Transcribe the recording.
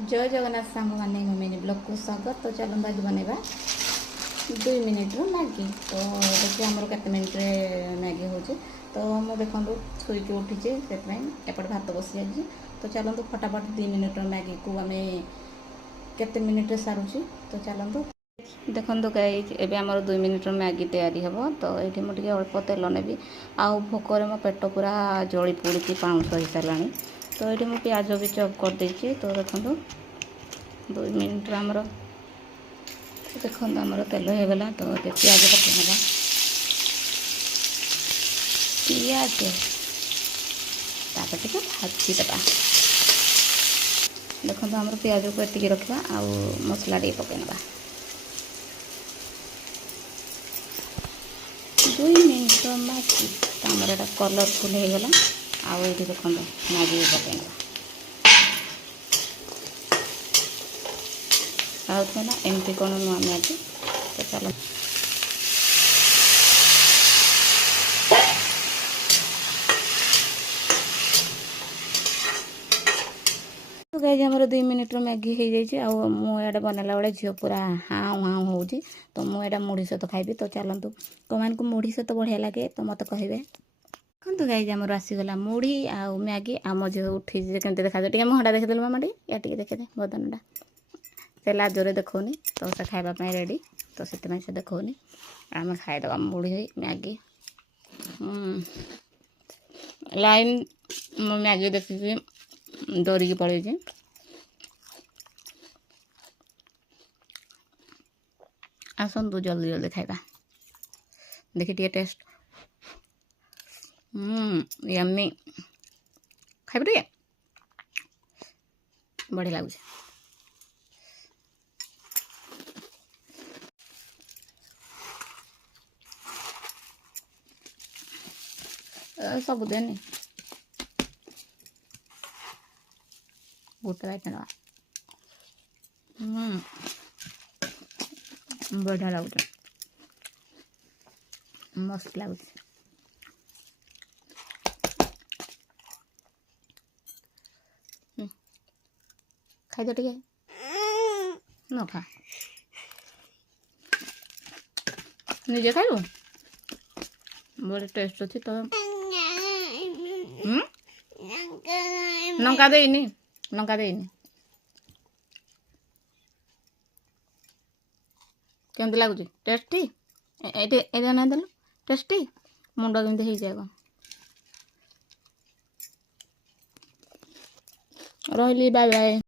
जय जगन्नाथ सांग मैंने मिनी ब्लॉग को स्वागत। तो चलते आज बनवा 2 मिनिट मैगी। तो देखिए आमर के मिनिट मैगी हो तो मुझे देखो शुक उठी से एपटे भात बसी जाइए। तो चलते फटाफट 2 मिनिट मैगी को आम के मिनिट सारूँ। तो चलते देखो गाइज एबे आमर 2 मिनिट मैगी तैयारी हम। तो ये मुझे अल्प तेल नेबी आउ भोकर मो पेट पूरा जली पोड़ी पाउंस हो सारा। तो ये मुझे प्याज भी चॉप कर देती। तो देखो 2 मिनिट आमर देखो आमर तेल हो गला। तो प्याज पकड़ा पियाज तापर टे भाजीदे देखो आमर पियाज को एतिक रखा आउ मसला टे पकईना 2 मिनिट मैगी। तो आमर एटा कलरफुल हो गला। आउ ये देखो मैगी पकईना आउे ना एमती कौन नुआ मैगी। तो चलो तो गाइज आमर 2 मिनिट मैगी हो जाए। मुझे बनला बेले झील पूरा हाँ हाँ हो। तो मुझे मुढ़ी सहित खाइबी। तो चलतु कौन को मुढ़ी सहित बढ़िया लगे तो मत कहे। देखो गाइज आमर आसीगला मुढ़ी आ मैगी आम झील उठी केमती देखा टे मुहटा देखीदेलु मामा टी या टे देखे बदनटा से लाजरे देखनी। तो से खावाई रेडी। तो से देखनी आम खाईदे मुढ़ी मैगी लाइन मैगी देखिकी डरिकी पड़े। आसतु जल्दी जल्दी खाइबा देखी टे टेस्ट यम्मी खाइब टे बढ़िया लगुच। सबुदिन गोटे बाइट बढ़िया लगुच मस्त लगुच। खाइद टे न खा निजे खाइबू बड़े टेस्ट अच्छी। तो लंका देनी लंका देनी केमती लगुच टेस्टी ये ना देल टेस्टी मुंड केमती हो जाए रही। Bye bye.